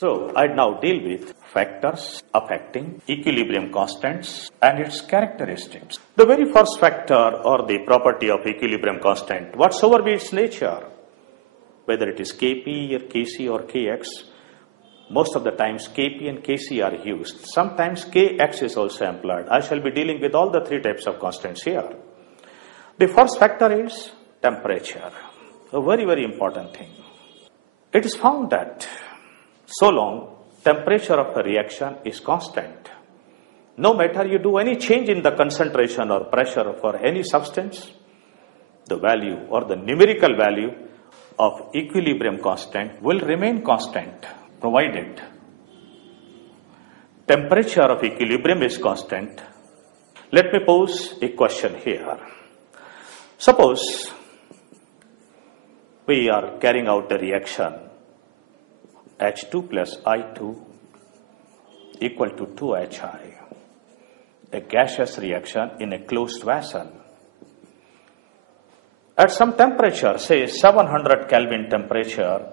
So I'd now deal with factors affecting equilibrium constants and its characteristics. The very first factor or the property of equilibrium constant, whatsoever be its nature, whether it is Kp or Kc or Kx, most of the times Kp and Kc are used. Sometimes Kx is also employed. I shall be dealing with all the three types of constants here. The first factor is temperature, a very, very important thing. It is found that so long temperature of a reaction is constant, no matter you do any change in the concentration or pressure for any substance, the value or the numerical value of equilibrium constant will remain constant, provided temperature of equilibrium is constant. Let me pose a question here. Suppose we are carrying out a reaction H2 plus I2 equal to 2HI, a gaseous reaction in a closed vessel. At some temperature, say 700 Kelvin temperature,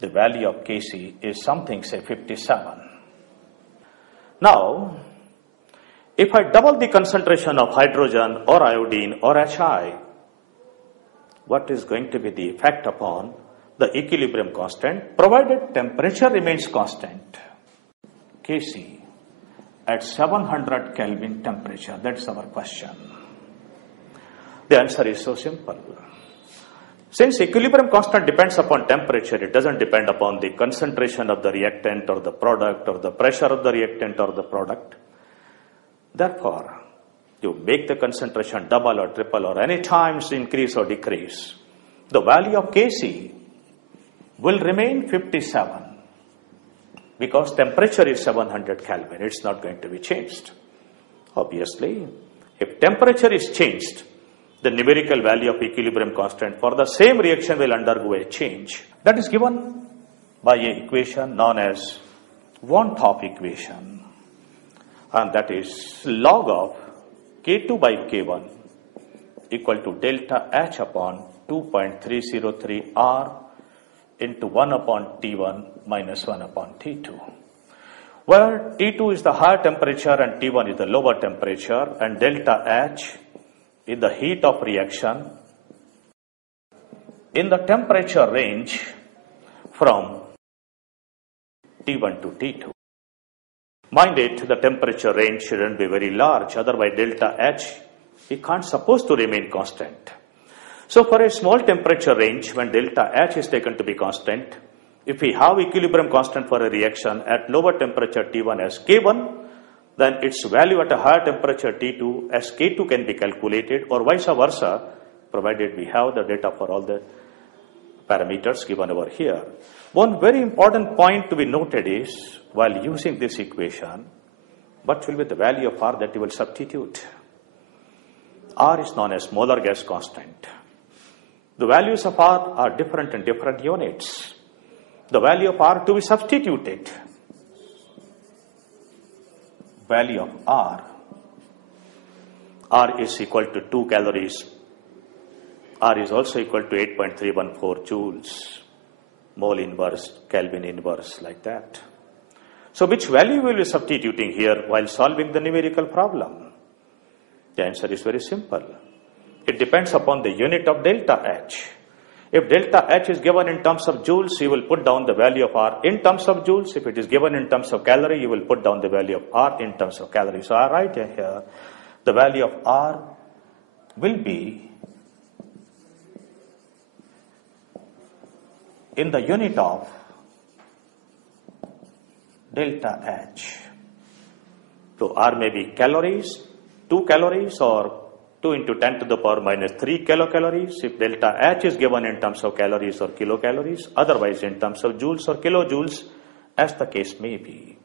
the value of Kc is something, say 57. Now, if I double the concentration of hydrogen or iodine or Hi, what is going to be the effect upon the equilibrium constant, provided temperature remains constant? Kc at 700 Kelvin temperature, that's our question. The answer is so simple. Since equilibrium constant depends upon temperature, it doesn't depend upon the concentration of the reactant or the product or the pressure of the reactant or the product. Therefore, you make the concentration double or triple or any times increase or decrease, the value of Kc will remain 57 because temperature is 700 Kelvin. It's not going to be changed. Obviously, if temperature is changed, the numerical value of equilibrium constant for the same reaction will undergo a change. That is given by an equation known as Van 't Hoff equation, and that is log of K2 by K1 equal to delta H upon 2.303 R into 1 upon T1 minus 1 upon T2, where T2 is the higher temperature and T1 is the lower temperature, and delta H is the heat of reaction in the temperature range from T1 to T2. Mind it, the temperature range shouldn't be very large, otherwise delta H it can't supposed to remain constant. So for a small temperature range, when delta H is taken to be constant, if we have equilibrium constant for a reaction at lower temperature T1 as K1, then its value at a higher temperature T2 as K2 can be calculated, or vice versa, provided we have the data for all the parameters given over here. One very important point to be noted is, while using this equation, what will be the value of R that you will substitute? R is known as molar gas constant. The values of R are different in different units. The value of R to be substituted, value of R is equal to 2 calories. R is also equal to 8.314 joules, mole inverse, Kelvin inverse, like that. So which value will be substituting here while solving the numerical problem? The answer is very simple. It depends upon the unit of delta H. If delta H is given in terms of joules, you will put down the value of R in terms of joules. If it is given in terms of calorie, you will put down the value of R in terms of calorie. So I write here, the value of R will be in the unit of delta H. So R may be calories, 2 calories, or 2 into 10 to the power minus 3 kilocalories if delta H is given in terms of calories or kilocalories, otherwise in terms of joules or kilojoules, as the case may be.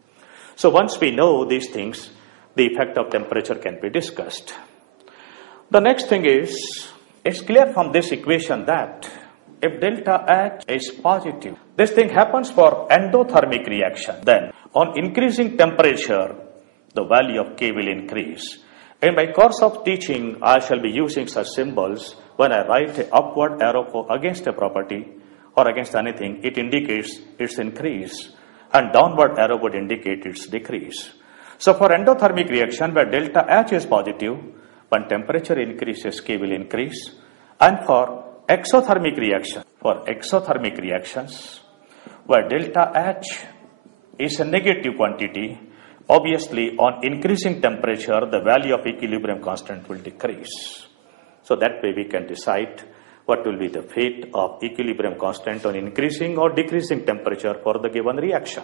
So once we know these things, the effect of temperature can be discussed. The next thing is, it's clear from this equation that if delta H is positive, this thing happens for endothermic reaction. Then on increasing temperature, the value of K will increase. In my course of teaching, I shall be using such symbols when I write an upward arrow against a property or against anything, it indicates its increase, and downward arrow would indicate its decrease. So for endothermic reaction where delta H is positive, when temperature increases, K will increase. And for exothermic reaction, where delta H is a negative quantity, obviously on increasing temperature, the value of equilibrium constant will decrease. So that way we can decide what will be the fate of equilibrium constant on increasing or decreasing temperature for the given reaction.